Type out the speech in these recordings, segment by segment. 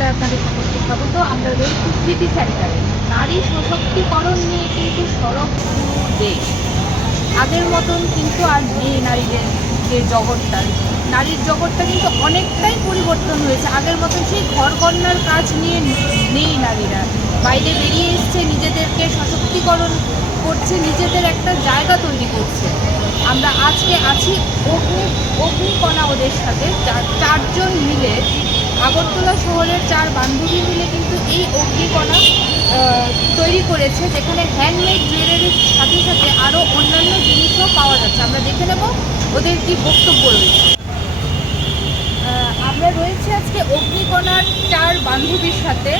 একটা আপনাদের সম্পর্কে স্বাগত। আমরা রয়েছি সিটি সেন্টারে। নারী সশক্তিকরণ নিয়ে কিন্তু সরব পুরো দেশ। আগের মতন কিন্তু আর নেই নারীদের যে জগৎটা, নারীর জগৎটা কিন্তু অনেকটাই পরিবর্তন হয়েছে। আগের মতন সেই ঘরকন্নার কাজ নিয়ে নেই নারীরা। বাইরে বেরিয়ে এসছে, নিজেদেরকে সশক্তিকরণ করছে, নিজেদের একটা জায়গা তৈরি করছে। আমরা আজকে আছি অগ্নিকণা ওদের সাথে, চারজন মিলে, আগরতলা শহরের 4 বান্ধবী মিলে কিন্তু এই অগ্নিকণা তৈরি করেছে, যেখানে হ্যান্ডমেড জুয়েলারির সাথে সাথে আরও অন্যান্য জিনিসও পাওয়া যাচ্ছে। আমরা দেখে নেব ওদের কি বক্তব্য রয়েছে। আমরা রয়েছে আজকে অগ্নিকণার 4 বান্ধবীর সাথে,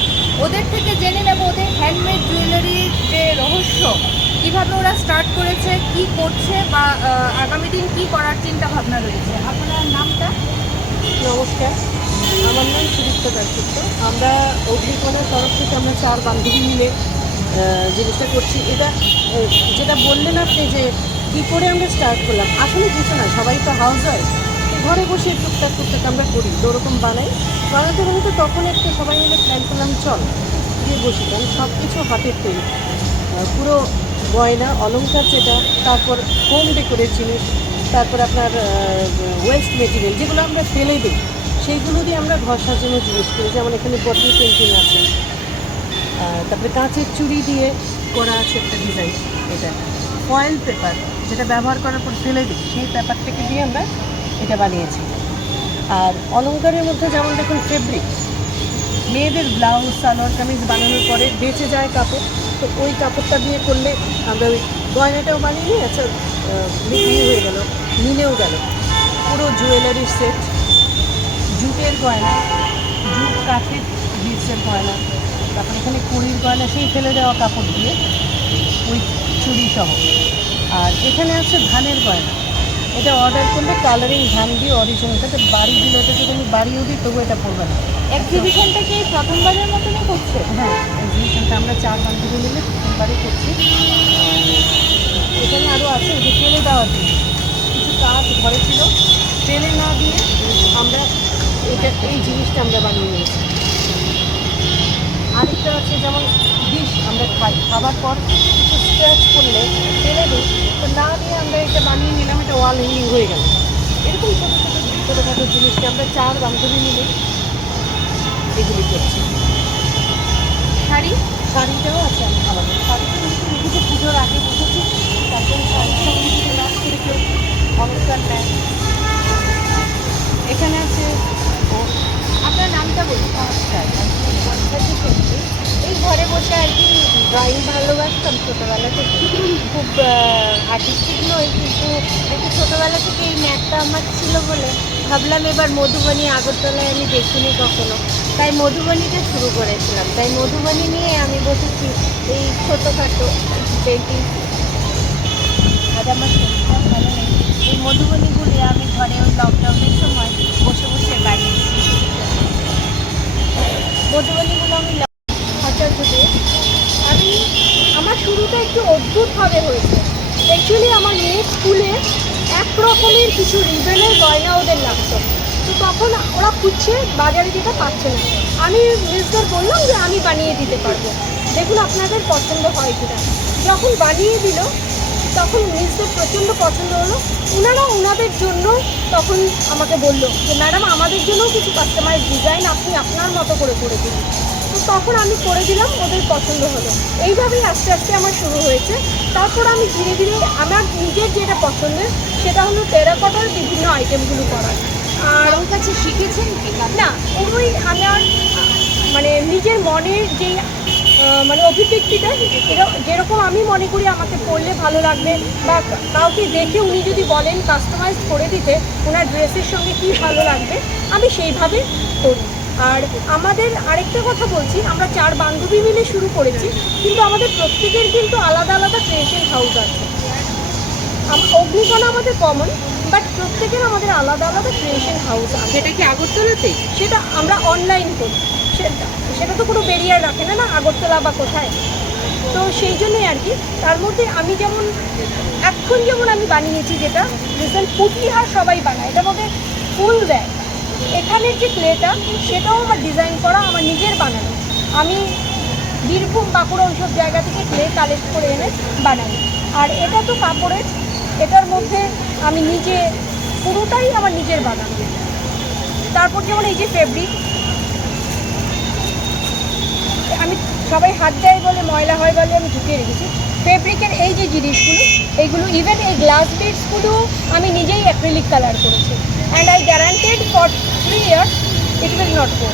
ওদের থেকে জেনে নেব ওদের হ্যান্ডমেড জুয়েলারির যে রহস্য, কীভাবে ওরা স্টার্ট করেছে, কি করছে, বা আগামী দিন কী করার চিন্তা ভাবনা রয়েছে। আপনার নামটা? নমস্কার, আমার নাম সুদীপ্তা দাসগুপ্ত। আমরা অগ্নিকণার তরফ থেকে আমরা 4 বান্ধবী মিলে জিনিসটা করছি। এটা যেটা বললেন আপনি যে কী করে আমরা স্টার্ট করলাম, আসলে কিছু না, সবাই তো হাউস ওয়াইফ, ঘরে বসে টুকটাক টুকটাক আমরা করি, তো ওরকম বানাতে বানাতে তখন একটা সবাই মিলে প্ল্যান করলাম চল গিয়ে বসি, কারণ সব কিছু হাতের তৈরি, পুরো গয়না অলংকার যেটা, তারপর হোম ডেকোরের জিনিস, তারপর আপনার ওয়েস্ট মেটেরিয়াল যেগুলো আমরা ফেলে দিই, সেইগুলো দিয়ে আমরা ঘর সাজানোর জিনিস করি। যেমন এখানে বটল পেন্টিং আছে, তারপরে কাঁচের চুড়ি দিয়ে করা আছে একটা ডিজাইন, এটা ফয়েল পেপার যেটা ব্যবহার করার পর ফেলে দিই, সেই পেপারটাকে দিয়ে আমরা এটা বানিয়েছি। আর অলংকারের মধ্যে যেমন দেখুন ফেব্রিক, মেয়েদের ব্লাউজ সালোয়ার কামিজ বানানোর পরে বেঁচে যায় কাপড়, তো ওই কাপড়টা দিয়ে করলে আমরা ওই গয়নাটাও বানিয়ে নিই। আচ্ছা, বিক্রি হয়ে গেল, মিলেও গেল। পুরো জুয়েলারির সেট, জুটের গয়না, জুট কাঠের বিটসের গয়না, তারপর এখানে কুড়ির গয়না, সেই ফেলে দেওয়া কাপড় দিয়ে ওই চুড়ি সহ। আর এখানে আছে ধানের গয়না, এটা অর্ডার করলে কালারিং ধান দিয়ে অরিজিনাল, এটাতে বাড়ি দিলে, এটা যদি আমি বাড়িও দিই তবু এটা পড়বে না। এক্সিবিশনটা কি প্রথমবারের মতনই করছে? হ্যাঁ, এক্সিবিশনটা আমরা 4 বান্ধবী মিলে প্রথমবারই করছি। এখানে আরও আছে যে ফেলে দেওয়া জিনিস, কিছু কাজ ঘরে ছিল, ফেলে না দিয়ে আমরা এই জিনিসটা আমরা বানিয়ে নিয়েছি। আরেকটা আছে যেমন ডিশ, আমরা খাবার পর কিছু স্ক্র্যাচ করলে ফেলে দিই, তো না দিয়ে আমরা এটা বানিয়ে নিলাম, এটা ওয়াল হ্যাঙ্গিং হয়ে গেল। এরকম ছোটোখাটো জিনিসকে আমরা 4 বান্ধবী মিলে এগুলি করছি। শাড়িটাও আছে আমাদের, শাড়িটা কিন্তু পুজোর আগে বসেছি, তারপরে শাড়ির সঙ্গে যদি নাচ করে কেউ অনুষ্ঠান নেয়। এখানে আছে আপনার নামটা বলুন। এই ঘরে বসে আর কি ড্রয়িং ভালোবাসতাম ছোটোবেলা থেকে, খুব আর্টিস্টিক নই, কিন্তু একটু ছোটোবেলা থেকে এই ম্যাথটা আমার ছিল বলে ভাবলাম এবার মধুবনী আগরতলায় আমি দেখিনি কখনো, তাই মধুবনীটা শুরু করেছিলাম। তাই মধুবনী নিয়ে আমি বসেছি এই ছোটোখাটো পেন্টিং। আর আমার শরীরটা ভালো নেই, এই মধুবনীগুলি আমি ঘরে ওই লকডাউনের সময় বসে বসে বানিয়েছি। মধুবনীগুলো আমি আচার্য দিয়ে আমার শুরুটা একটু অদ্ভুতভাবে হয়েছে। অ্যাকচুয়ালি আমার মেয়ে স্কুলে এক রকমের কিছু রিবেলের গয়না ওদের লাগতো, তো তখন ওরা খুঁজছে, বাজারে যেটা পাচ্ছে না। আমি মিসদের বললাম যে আমি বানিয়ে দিতে পারবো, দেখুন আপনাদের পছন্দ হয় কিনা। যখন বানিয়ে দিল তখন মিসদের প্রচণ্ড পছন্দ হলো। ওনারা ওনাদের জন্য তখন আমাকে বললো যে ম্যাডাম আমাদের জন্যও কিছু কাস্টমাইজ ডিজাইন আপনি আপনার মতো করে দিন। তো তখন আমি করে দিলাম, ওদের পছন্দ হলো। এইভাবেই আস্তে আস্তে আমার শুরু হয়েছে। তারপর আমি ধীরে ধীরে আমার নিজের যেটা পছন্দের সেটা হলো টেরাকোটার বিভিন্ন আইটেমগুলো করার। আর ওর কাছে শিখেছেন কি? না, ওই আমার মানে নিজের মনের যে মানে অভিব্যক্তিটা, যেরকম আমি মনে করি আমাকে পরলে ভালো লাগবে, বা কাউকে দেখে উনি যদি বলেন কাস্টমাইজ করে দিতে ওনার ড্রেসের সঙ্গে কী ভালো লাগবে, আমি সেইভাবে করি। আর আমাদের আরেকটা কথা বলছি, আমরা 4 বান্ধবী মিলে শুরু করেছি, কিন্তু আমাদের প্রত্যেকের কিন্তু আলাদা আলাদা ক্রিয়েশন হাউস আছে। অগ্নিকণা আমাদের কমন, বাট প্রত্যেকের আমাদের আলাদা আলাদা ক্রিয়েশন হাউস আছে। সেটা কি আগরতলাতেই? সেটা আমরা অনলাইন করি, সেটা তো কোনো ব্যারিয়ার রাখে না আগরতলা বা কোথায়, তো সেই জন্যই আর কি। তার মধ্যে আমি যেমন এখন আমি বানিয়েছি, যেটা রিসেন্ট পুঁটলিহার সবাই বানায়, এটার মধ্যে ফুল দেয়, এখানের যে ক্লেটা সেটাও আমার ডিজাইন করা, আমার নিজের বানানো। আমি বীরভূম, বাঁকুড়া ওইসব জায়গা থেকে ক্লে কালেক্ট করে এনে বানাই। আর এটা তো কাপড়ের, এটার মধ্যে আমি নিজে পুরোটাই আমার নিজের বানানো। তারপর যেমন এই যে ফেব্রিক, আমি সবাই হাত দেয় বলে ময়লা হয় বলে আমি ঢুকিয়ে রেখেছি। ফেব্রিকের এই যে জিনিসগুলো, এইগুলো ইভেন এই গ্লাস বিডসগুলো আমি নিজেই অ্যাক্রিলিক কালার করেছি। And I guaranteed for 3 years it will not go.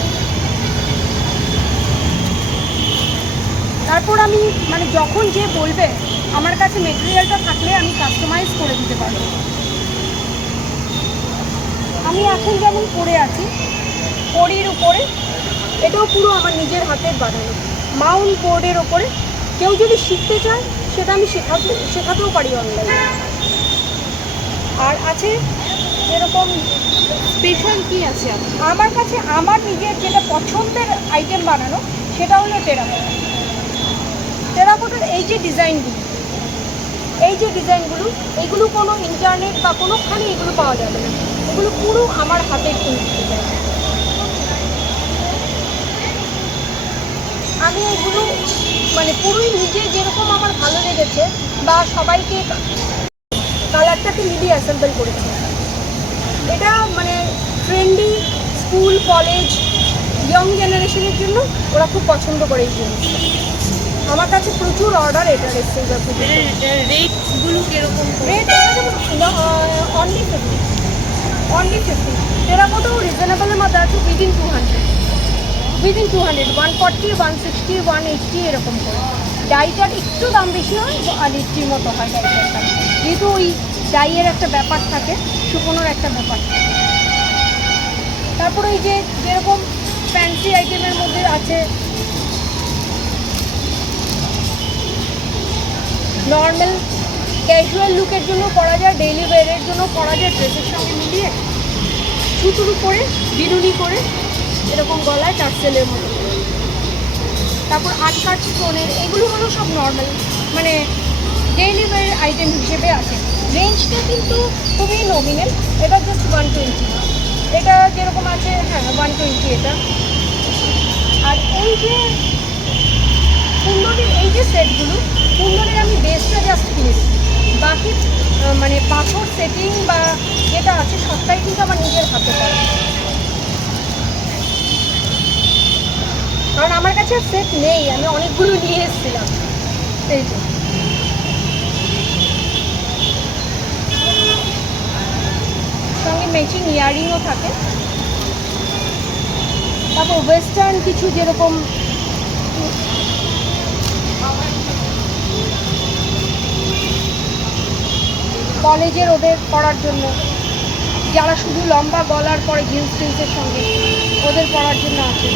তারপর আমি মানে যখন যে বলবে আমার কাছে মেটেরিয়ালটা থাকলে আমি কাস্টমাইজ করে দিতে পারবো। আমি এখন যেমন পরে আছি পরির উপরে, এটাও পুরো আমার নিজের হাতের বানানো মাউন্ট বোর্ডের ওপরে। কেউ যদি শিখতে চায় সেটা আমি শেখাতেও পারি অনলাইনে। আর আছে যেরকম স্পেশাল কি আছে আপনার? আমার কাছে আমার নিজের যেটা পছন্দের আইটেম বানানো সেটা হলো টেরাকোটা। টেরাকোটার এই যে ডিজাইনগুলো, এইগুলো কোনো ইন্টারনেট বা কোনোখানে এগুলো পাওয়া যাবে না। এগুলো পুরো আমার হাতের তৈরি ডিজাইন। আমি এগুলো মানে পুরোই নিজে যেরকম আমার ভালো লেগেছে বা সবাইকে কালারটাকে মিলিয়ে অ্যাসেম্বল করেছি। এটা মানে ট্রেন্ডি স্কুল, কলেজ, ইয়ং জেনারেশনের জন্য ওরা খুব পছন্দ করে এই জিনিসটা। আমার কাছে প্রচুর অর্ডার এটার এসছে। রেটগুলো কিরকম? Rate only 50। টেরাকোটাও রিজনেবলের মধ্যে আছে, উইদিন 200, 140, 160, 180 এরকম করে। ডাইটার একটু দাম বেশি হয় আর 80 মতো হয় ডাইটার দাম, যেহেতু ওই ডাইয়ের একটা ব্যাপার থাকে, শুকোনোর একটা ব্যাপার থাকে। তারপরে এই যে যেরকম ফ্যান্সি আইটেমের মধ্যে আছে নর্মাল ক্যাজুয়াল লুকের জন্য পরা যায়, ডেইলি ওয়্যারের জন্য পরা যায়, ড্রেসের সঙ্গে মিলিয়ে ছুতুরু করে বিনুনি করে এরকম গলায় টার্সেলের মতো। তারপর আটকাট স্টোনের, এগুলো হলো সব নর্মাল মানে ডেইলি ওয়্যার আইটেম হিসেবে আছে। রেঞ্জটা কিন্তু খুবই নমিনাল, এটা জাস্ট 120। এটা যেরকম আছে, হ্যাঁ 120 এটা। আর এই যে কুন্দনের এই যে সেটগুলো, কুন্দনের আমি বেসটা জাস্ট কিনেছি, বাকি মানে পাথর সেটিং বা যেটা আছে সবটাই কিন্তু আমার নিজের হাতে করা। কারণ আমার কাছে সেট নেই, আমি অনেকগুলো নিয়ে এসেছিলাম। এই যে সঙ্গে ম্যাচিং ইয়ারিংও থাকে। তারপর ওয়েস্টার্ন কিছু যেরকম কলেজের ওদের পড়ার জন্য, যারা শুধু লম্বা গলার পরে জিন্স টিন্সের সঙ্গে, ওদের পড়ার জন্য আছে।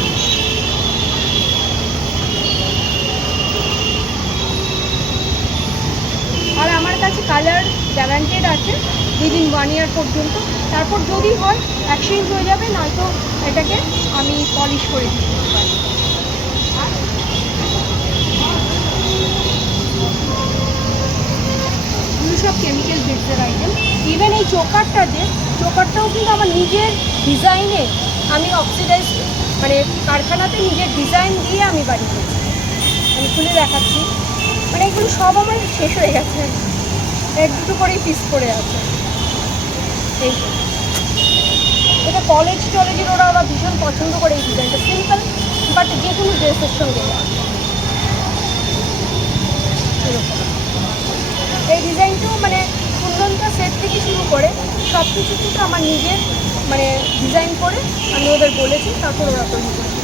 আর আমার কাছে কালার গ্যারান্টেড আছে উইদিন 1 year পর্যন্ত। তারপর যদি হয় এক্সচেঞ্জ হয়ে যাবে, নয়তো এটাকে আমি পলিশ করে দিতে পারি। এগুলো সব কেমিক্যাল বিটসের আইটেম। ইভেন এই চোকারটাও কিন্তু আমার নিজের ডিজাইনে, আমি অক্সিডাইজ মানে কারখানাতে নিজের ডিজাইন দিয়ে আমি বানিয়েছি। আমি খুলে দেখাচ্ছি, মানে এগুলো সব আমার শেষ হয়ে গেছে, এক দুটো করেই পিস পড়ে আছে। এই এটা টলেজের ওরা ভীষণ পছন্দ করে এই ডিজাইনটা, সিম্পল বাট যে কোনো ড্রেসের সঙ্গে এরকম। এই ডিজাইনটাও মানে কুন্দনটা সেট থেকে শুরু করে সব কিছু কিন্তু আমার নিজের মানে ডিজাইন করে আমি ওদের বলেছি, তারপর ওরা তৈরি করেছে।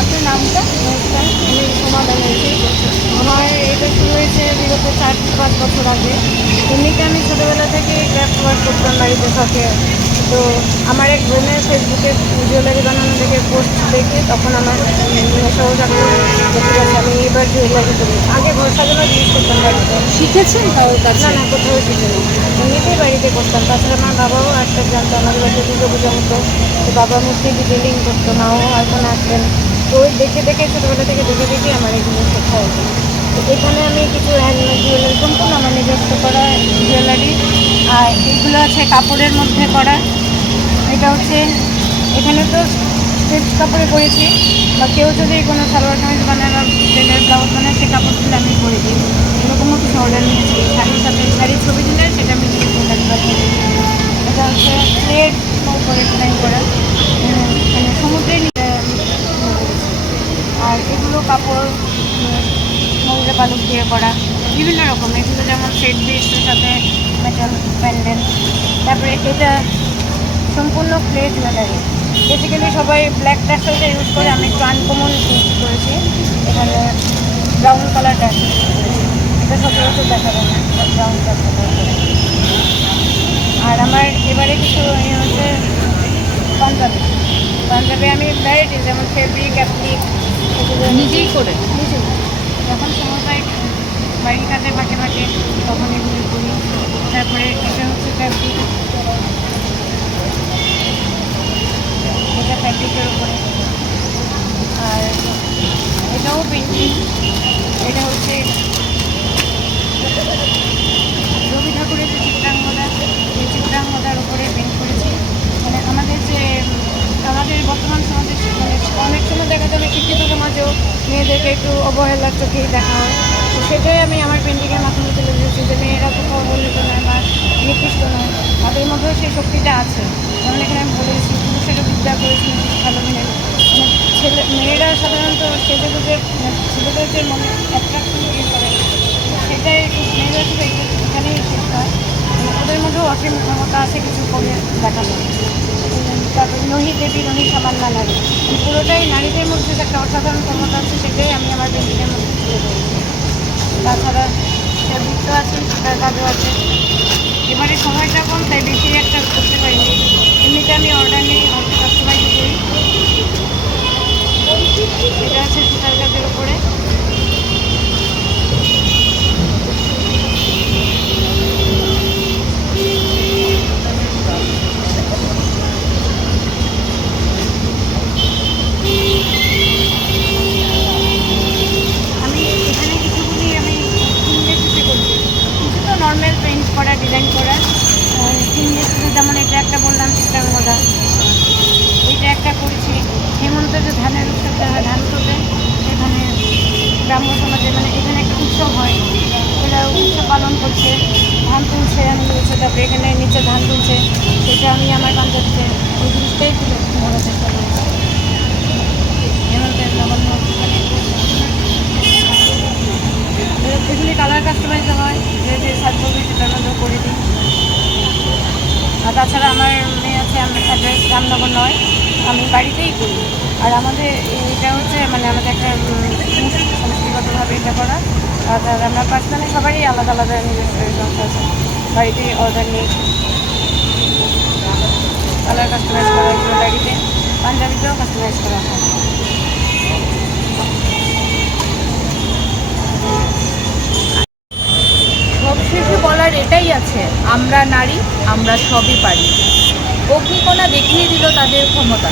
আপনার নামটা? আমি সমাধান হয়েছে। আমার এটা শুরু হয়েছে বিগত 4-5 বছর আগে। এমনিতে আমি ছোটোবেলা থেকে ক্রাফট ওয়ার্ক করতাম বাড়িতে শখে। তো আমার এক বোনের ফেসবুকে জুয়েলারি বানানো দেখে পোস্ট দেখে তখন আমার সহজ আগ্রহ ঠিক আছে আমি এবার জুয়েলারি করি। আগে ঘর সাজানো জিনিস করতাম বাড়িতে। শিখেছেন কারোর কাছে? না কোথাও শিখিনি, এমনিতেই বাড়িতে করতাম। তাছাড়া আমার বাবাও আর্টটা জানতো, আমাদের বাড়িতে দুর্গা পূজা হতো, তো বাবা মূর্তি ডিটেলিং করতো, মাও এখন আসতেন। ওই দেখে দেখে ছোটোবেলা থেকে দেখে দেখে আমার এগুলো শেখা হয়েছে। তো এখানে আমি কিছু হ্যান্ডমেড জুয়েলারি, সম্পূর্ণ আমার নিজস্ব করা জুয়েলারি। আর এগুলো আছে কাপড়ের মধ্যে করা। এটা হচ্ছে এখানে তো স্টেজ কাপড়ে করেছি, বা কেউ যদি কোনো সালোয়ার কামিজ বানায় বা টেলার ব্লাউজ বানায় সে কাপড়গুলো আমি করে দিই। এরকমও কিছু অর্ডার নিয়েছি, শাড়ির সাথে শাড়ির ছবি দিলে সেটা আমি জুয়েলারি বানিয়ে দিই। এটা হচ্ছে প্লেট করে ডিজাইন করা, মানে সমুদ্রের নিচে আমি করেছি। আর এগুলো কাপড় মৌজা পালক দিয়ে করা বিভিন্ন রকম, এগুলো যেমন সেট পিসের সাথে মেটাল প্যান্ডেল। তারপরে এটা সম্পূর্ণ ক্লে জুয়েলারি। বেসিক্যালি সবাই ব্ল্যাক টাসেলটা ইউজ করে, আমি একটু আনকমন ইউজ করেছি। এখানে ব্রাউন কালার টাসেল করেছি, এটা সচরাচর দেখা যায় না, ব্রাউন টাসেল করে। আর আমার এবারে কিছু হচ্ছে পাঞ্জাবি। পাঞ্জাবি আমি ভ্যারাইটি, যেমন ফেব্রিক, অ্যাপ্লিক, নিজেই করে নিজেই যখন সময় পাই বাড়ির কাজে ফাঁকে ফাঁকে তখন এগুলি করি। তারপরে এটা হচ্ছে ফ্যাব্রিক, এটা ফ্যাব্রিকের উপরে। আর এটাও পেন্টিং, এটা হচ্ছে রবি ঠাকুরের যে চিত্রাঙ্গদা, এই চিত্রাঙ্গদার উপরে পেন্ট করেছি। মানে আমাদের বর্তমান সমাজে মানে অনেক সময় দেখা যায় শিক্ষিত সমাজেও মেয়েদেরকে একটু অবহেলার চোখেই দেখা হয়। তো সেটাই আমি আমার পেন্টিংয়ের মাধ্যমে তুলে ধরেছি যে মেয়েরা তো অবহেলিত নয় বা নিকৃষ্ট নয়, তাদের মধ্যেও সেই শক্তিটা আছে। যেমন এখানে আমি বলেছি পুরুষেরও বিদ্যা করেছি ভালো মেনে, মানে মেয়েরা সাধারণত সেজে গুজে ছেলেদের যে মনে অ্যাট্রাকশন করে সেটাই মেয়েরা শুধু এখানেই শেষ হয়। ওদের মধ্যেও অসীম ক্ষমতা আছে কিছু করে দেখানো। তারপর নহি দেবী নহি সামান্না নারী, পুরোটাই নারীদের মধ্যে যে একটা অসাধারণ ক্ষমতা আছে সেটাই আমি আমার পেন্টিংয়ের মধ্যে তুলে ধরেছি। তাছাড়া বৃত্ত আছে, সুতার কাজও আছে। এবারে সময়টা কম তাই বেশি একটা করতে পারিনি, এমনিতে আমি অর্ডার নিই, কাস্টমাইজ করি। এটা আছে সুতার কাজের উপরে। আমি এখানে কিছুগুলি আমি ইংরেজিতে করছি, কিছু তো নর্মাল প্রিন্ট করা, ডিজাইন করা। ইংরেজিতে যেমন এটা একটা বললাম চিত্রাঙ্গদা, ওইটা একটা করেছি। হেমন্ত যে ধানের উৎসবটা হয় ধান তোলে, সেখানে গ্রাম্য সমাজে মানে এখানে একটা উৎসব হয়, ওরা উৎসব পালন করছে, ধান তুলছে, আমি বলছি তারপরে এখানে নিচে ধান তুলছে, সেটা আমি আমার পাঞ্জাবিতে ওই জিনিসটাই তুলে ধরার চেষ্টা করেছি। হেমন্তের নবান্ন অনুষ্ঠানে এগুলি কালার কাস্টমাইজ হয়, যে যে সাজবে সেটার মধ্যে করে দিই। আর তাছাড়া আমার মেয়ে আছে, আমার অ্যাড্রেস রামনগর নয়, আমি বাড়িতেই করি। আর আমাদের এটা হচ্ছে মানে আমাদের একটা সংস্কৃতিগতভাবে এটা করা। আর আমরা পার্সোনালি সবারই আলাদা আলাদা নিজস্ব সংস্থা আছে, বাড়িতেই অর্ডার নিই। কালার কাস্টমাইজ করা জুয়েলারিতে, পাঞ্জাবিতেও কাস্টমাইজ করা হয়। সবশেষে বলার এটাই আছে, আমরা নারী, আমরা সবই পারি। অগ্নিকণা দেখিয়ে দিল তাদের ক্ষমতা।